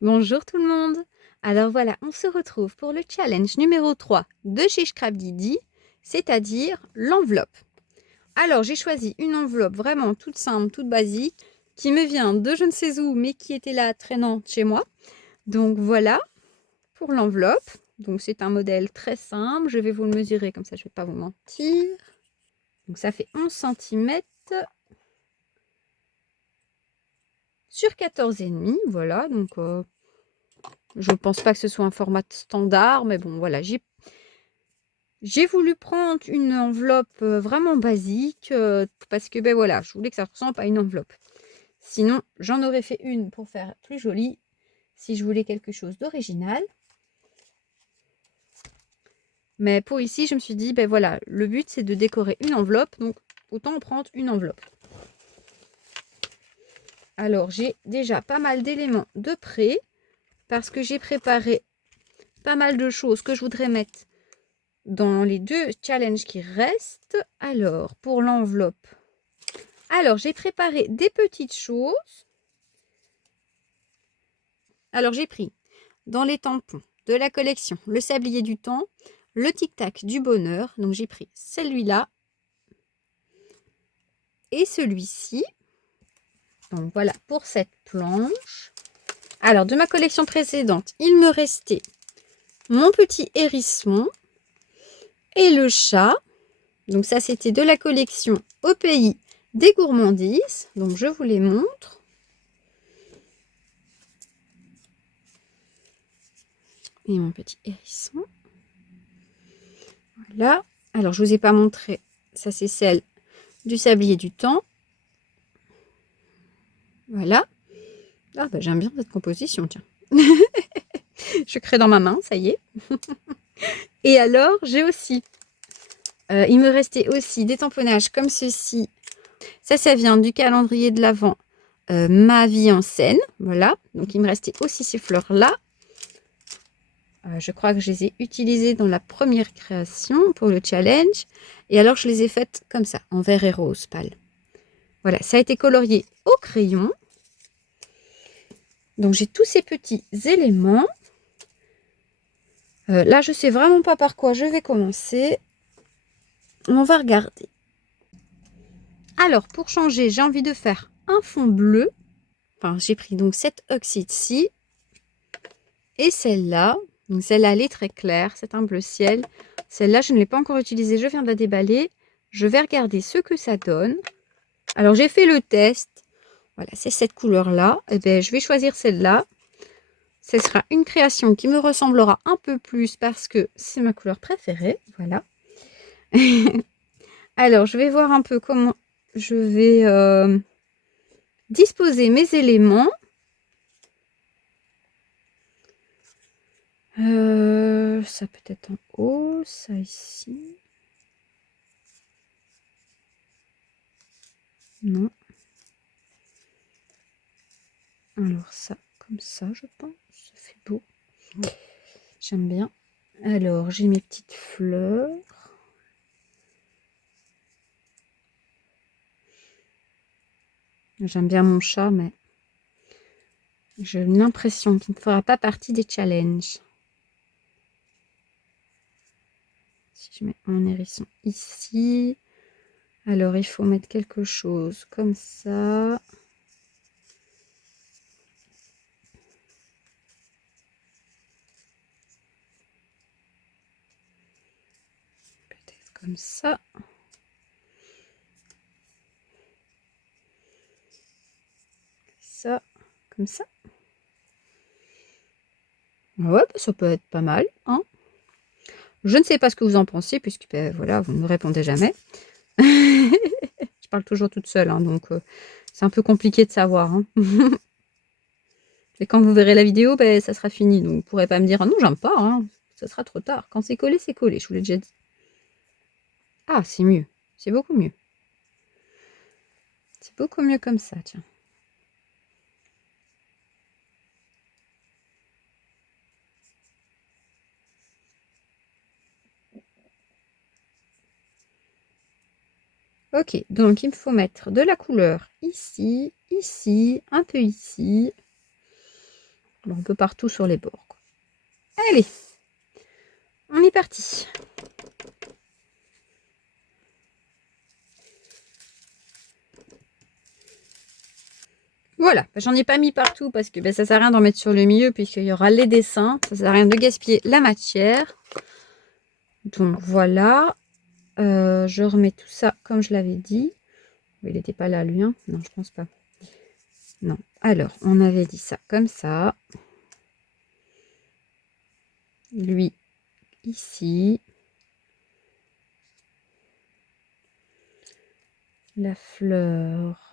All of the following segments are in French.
Bonjour tout le monde. Alors voilà, on se retrouve pour le challenge numéro 3 de chez Scrapdidi, c'est-à-dire l'enveloppe. Alors j'ai choisi une enveloppe vraiment toute simple, toute basique, qui me vient de je ne sais où, mais qui était là traînante chez moi. Donc voilà pour l'enveloppe. Donc c'est un modèle très simple, je vais vous le mesurer comme ça je ne vais pas vous mentir. Donc ça fait 11 cm sur 14,5, voilà, donc je ne pense pas que ce soit un format standard, mais bon, voilà, j'ai voulu prendre une enveloppe vraiment basique parce que, ben voilà, je voulais que ça ressemble à une enveloppe. Sinon, j'en aurais fait une pour faire plus jolie si je voulais quelque chose d'original. Mais pour ici, je me suis dit, ben voilà, le but c'est de décorer une enveloppe, donc autant en prendre une enveloppe. Alors, j'ai déjà pas mal d'éléments de prêt parce que j'ai préparé pas mal de choses que je voudrais mettre dans les 2 challenges qui restent. Alors, pour l'enveloppe, j'ai préparé des petites choses. Alors, j'ai pris dans les tampons de la collection le sablier du temps, le tic-tac du bonheur. Donc, j'ai pris celui-là et celui-ci. Donc, voilà pour cette planche. Alors, de ma collection précédente, il me restait mon petit hérisson et le chat. Donc, ça, c'était de la collection Au pays des gourmandises. Donc, je vous les montre. Et mon petit hérisson. Voilà. Alors, je ne vous ai pas montré. Ça, c'est celle du sablier du temps. Voilà. Ah, bah, j'aime bien cette composition, tiens. Je crée dans ma main, ça y est. Et alors, j'ai aussi... il me restait aussi des tamponnages comme ceci. Ça vient du calendrier de l'Avent. Ma vie en scène. Voilà. Donc, il me restait aussi ces fleurs-là. Je crois que je les ai utilisées dans la première création pour le challenge. Et alors, je les ai faites comme ça, en vert et rose pâle. Voilà, ça a été colorié au crayon. Donc, j'ai tous ces petits éléments. Là, je ne sais vraiment pas par quoi je vais commencer. On va regarder. Alors, pour changer, j'ai envie de faire un fond bleu. Enfin, j'ai pris donc cette oxyde-ci. Et celle-là. Donc, celle-là, elle est très claire. C'est un bleu ciel. Celle-là, je ne l'ai pas encore utilisée. Je viens de la déballer. Je vais regarder ce que ça donne. Alors, j'ai fait le test. Voilà, c'est cette couleur-là. Et bien, je vais choisir celle-là. Ce sera une création qui me ressemblera un peu plus parce que c'est ma couleur préférée. Voilà. Alors, je vais voir un peu comment je vais disposer mes éléments. Ça peut être en haut, ça ici. Non. Alors ça, comme ça, je pense. Ça fait beau. J'aime bien. Alors, j'ai mes petites fleurs. J'aime bien mon chat, mais j'ai l'impression qu'il ne fera pas partie des challenges. Si je mets mon hérisson ici, alors il faut mettre quelque chose comme ça. Peut-être comme ça. Ça, comme ça. Ouais, bah, ça peut être pas mal, hein. Je ne sais pas ce que vous en pensez, puisque ben, voilà, vous ne me répondez jamais. Je parle toujours toute seule, hein, donc c'est un peu compliqué de savoir. Hein. Et quand vous verrez la vidéo, ben, ça sera fini. Donc vous ne pourrez pas me dire « Ah non, j'aime pas, hein. » Ça sera trop tard. Quand c'est collé, je vous l'ai déjà dit. Ah, c'est mieux. C'est beaucoup mieux. C'est beaucoup mieux comme ça, tiens. Ok, donc il me faut mettre de la couleur ici, ici, un peu ici. bon, un peu partout sur les bords, quoi. Allez, on est parti. Voilà, j'en ai pas mis partout parce que ça sert à rien d'en mettre sur le milieu puisqu'il y aura les dessins. Ça sert à rien de gaspiller la matière. Donc voilà, je remets tout ça comme je l'avais dit. Il n'était pas là lui, hein? Non, je pense pas. Non, alors on avait dit ça comme ça. Lui ici. La fleur.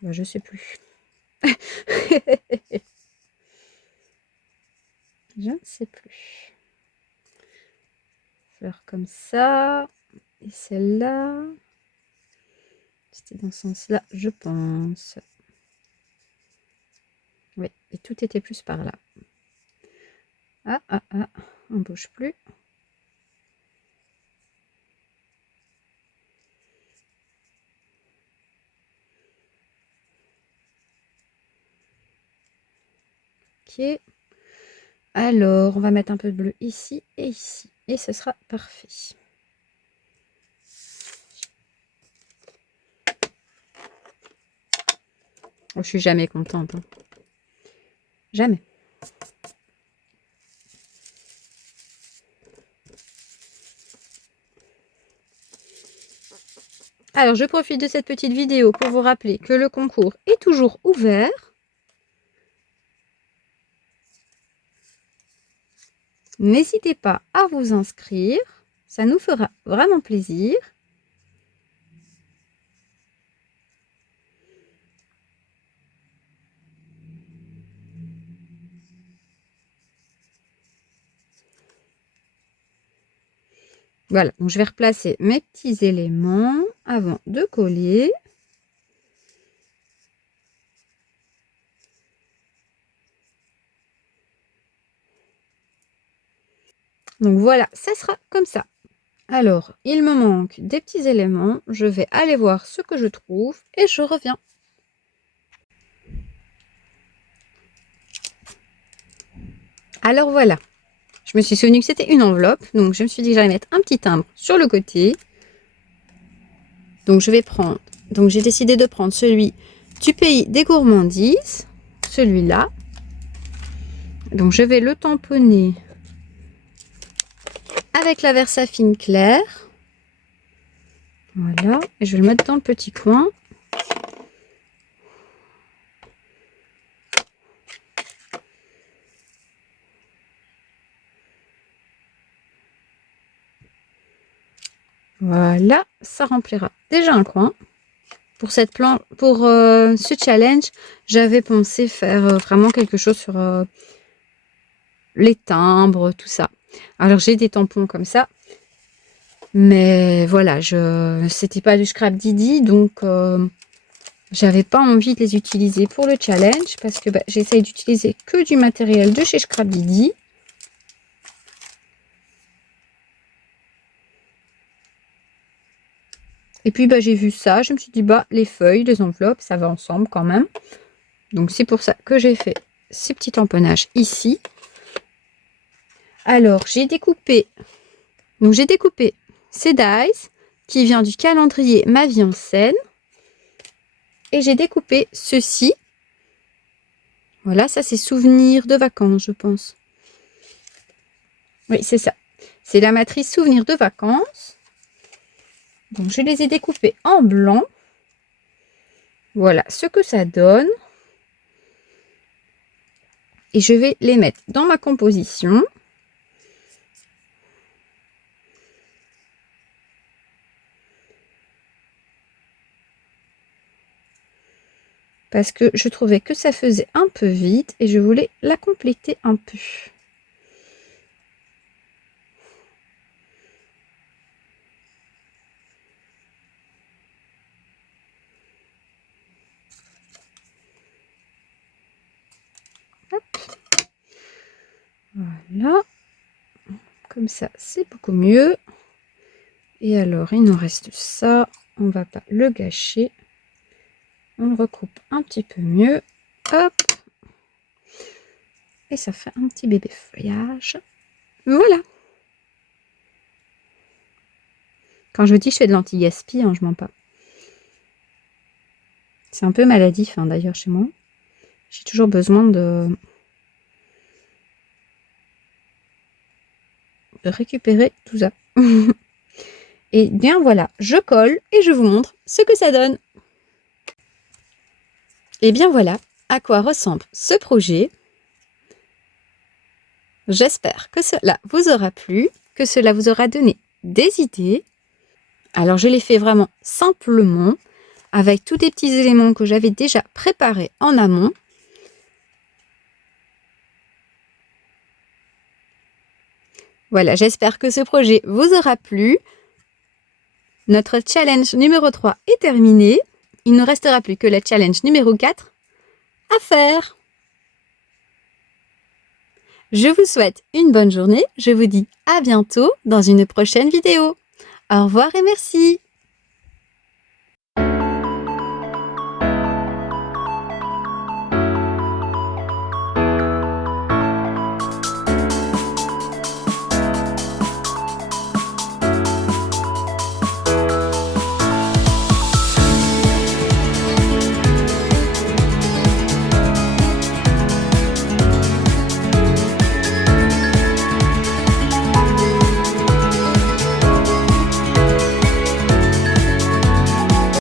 Ben, je sais plus. Je ne sais plus. Fleur comme ça. Et celle-là. C'était dans ce sens-là, je pense. Oui, et tout était plus par là. Ah, ah, ah, on ne bouge plus. Ok. Alors, on va mettre un peu de bleu ici et ici. Et ce sera parfait. Oh, je suis jamais contente. Hein. Jamais. Alors, je profite de cette petite vidéo pour vous rappeler que le concours est toujours ouvert. N'hésitez pas à vous inscrire. Ça nous fera vraiment plaisir. Voilà, donc je vais replacer mes petits éléments avant de coller. Donc voilà, ça sera comme ça. Alors, il me manque des petits éléments. Je vais aller voir ce que je trouve et je reviens. Alors voilà, je me suis souvenu que c'était une enveloppe. Donc je me suis dit que j'allais mettre un petit timbre sur le côté. Donc je vais prendre, donc j'ai décidé de prendre celui du pays des gourmandises. Celui-là. Donc je vais le tamponner avec la Versafine claire. Voilà, et je vais le mettre dans le petit coin. Voilà, ça remplira déjà un coin. Pour cette pour ce challenge, j'avais pensé faire vraiment quelque chose sur les timbres, tout ça. Alors j'ai des tampons comme ça, mais voilà, c'était pas du Scrap Didi, donc j'avais pas envie de les utiliser pour le challenge parce que j'essaye d'utiliser que du matériel de chez Scrap Didi. Et puis j'ai vu ça, je me suis dit les feuilles, les enveloppes, ça va ensemble quand même. Donc c'est pour ça que j'ai fait ces petits tamponnages ici. Alors j'ai découpé ces dies qui vient du calendrier Ma vie en scène. Et j'ai découpé ceci. Voilà, ça c'est souvenir de vacances, je pense. Oui, c'est ça. C'est la matrice souvenir de vacances. Donc je les ai découpés en blanc. Voilà ce que ça donne. Et je vais les mettre dans ma composition. Parce que je trouvais que ça faisait un peu vite et je voulais la compléter un peu. Hop. Voilà. Comme ça, c'est beaucoup mieux. Et alors, il nous reste ça. On va pas le gâcher. On le recoupe un petit peu mieux. Hop. Et ça fait un petit bébé feuillage. Voilà. Quand je dis que je fais de l'anti-gaspi, hein, je mens pas. C'est un peu maladif hein, d'ailleurs chez moi. J'ai toujours besoin de récupérer tout ça. Et bien voilà, je colle et je vous montre ce que ça donne. Et bien voilà à quoi ressemble ce projet. J'espère que cela vous aura plu, que cela vous aura donné des idées. Alors je l'ai fait vraiment simplement, avec tous des petits éléments que j'avais déjà préparés en amont. Voilà, j'espère que ce projet vous aura plu. Notre challenge numéro 3 est terminé. Il ne restera plus que le challenge numéro 4 à faire. Je vous souhaite une bonne journée. Je vous dis à bientôt dans une prochaine vidéo. Au revoir et merci.